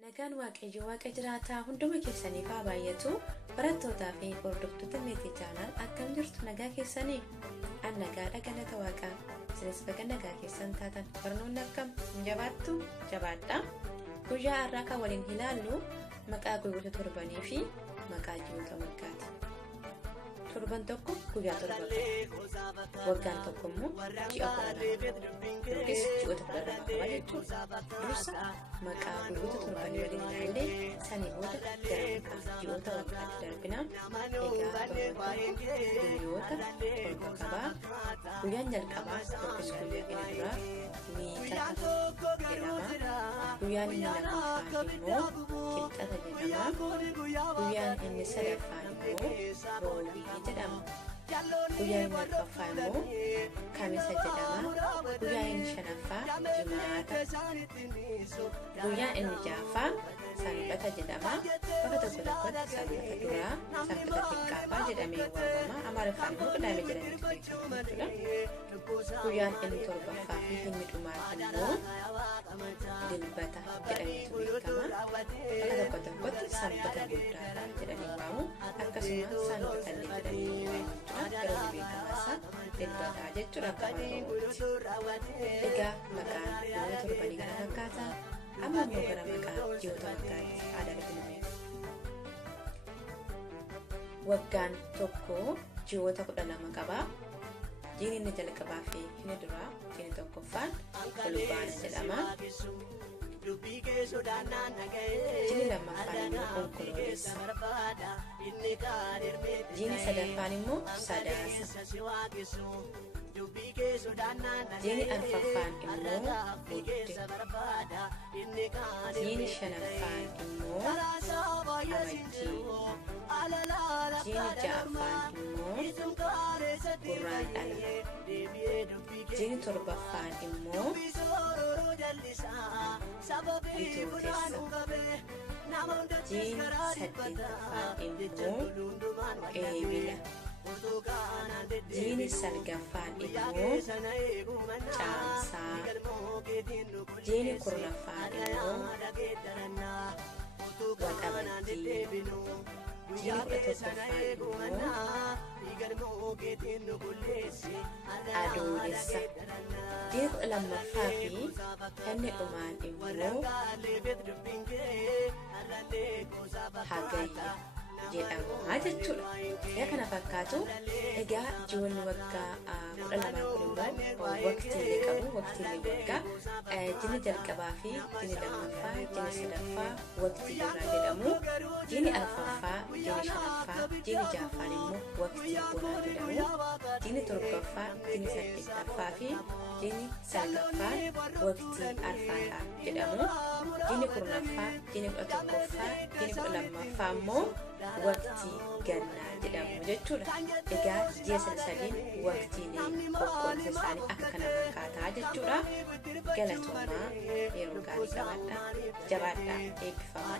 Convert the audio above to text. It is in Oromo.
Nagaan Waaqayyo Waaqa jiraataa hunduma keessanii faa baay'atu barattootaa fi hordoftoota Meetii Chaanaal akkam jirtu nagaa keessanii an nagaadha galata Waaqaa isinis baga nagaa keessan taatan barnoonni akkam jabaattu jabaadha guyyaa har'aa kan waliin ilaallu maqaa guyyoota torbanii fi maqaa ji'oota waggaati. Torban tokko guyyaa torba waggaan tokko immoo ji'a 12 yookiis ji'oota 12 qaba jechuudha. Dursa maqaa guyyoota torbanii waliin ilaallee sanii booda gara maqaa ji'oota waggaatti darbina. Egaa torban tokko guyyoota torba qaba. Guyyaan jalqabaa yookiis guyyaa inni duraa miixata jedhama. Guyyaan inni lammaffaa immoo qixxata jedhama. Guyyaan inni sadaffaa immoo roobii jedhama. Guyyaan inni arfaffaa immoo kamisa jedhama. Guyyaan inni shanaffaa jimaata. Guyyaan inni ja'affaa sanbata jedhama. Bakka tokko tokkotti sanbata duraa sanbata xiqqaafaa jedhamee waamama. Amaariffaan immoo qidaamee jedhamee beekama jechuudha. Guyyaan inni torbaffaa fi inni dhumaa immoo dilbata jedhameetu beekama. Bakka tokko tokkotti sanbata guddaadha jedhamee waamu. Akkasumas sanbata illee jedhamee waamu. Yeroo beekamaasa dilbataa jechuudha akkasumas. Egaa maqaan guyyoota torbanii kana fakkaata. Amma immoo gara maqaa ji'oota waggaatti adeemna. Waggaan tokko ji'oota 12 qaba. Ji'ni inni jalqabaa fi inni duraa ji'ni tokkoffaan fulbaana jedhama. Ji'ni lammaffaan immoo onkoloolessa. Ji'ni sadaffaan immoo sadaasa. Ji'ni arfaffaan immoo budde. Ji'ni shanaffaan immoo amajjii. Ji'ni ja'affaan immoo gurraandhala. Ji'ni torbaffaan immoo bitootessa. Ji'ni saddeettaffaan immoo eebila. Ji'ni salgaffaan immoo caamsaa. Ji'ni kurnaffaan immoo waxabajjii. Ji'ni 11ffaan immoo adoolessa. Ji'ni 12ffaa fi inni dhumaan immoo hagayya jedhama jechuudha. Yaa kana fakkaatu egaa ji'oonni waggaa 12 kun immoo waqtiilee qabu. Waqtiilee waggaa ji'ni jalqabaa fi ji'ni lammaffaa ji'ni sadaffaa waqtii birraa jedhamu. Ji'ni arfaffaa ji'ni shanaffaa ji'ni ja'affaan immoo waqtii bonaa jedhamu. Ji'ni torbaffaa ji'ni saddeettaffaa fi ji'ni salgaffaan waqtii arfaadhaa jedhamu. Ji'ni kurnaffaa ji'ni 11ffaa ji'ni 12ffaa immoo waqtii gannaa jedhamu jechuudha. Egaa ji'a sadiin waqtiilee qoqqoodinsa isaanii akka kana fakkaataa jechuudha. Galatoomaa yeroo gaarii qabaadha. Jabaadhaa eebbifamaa.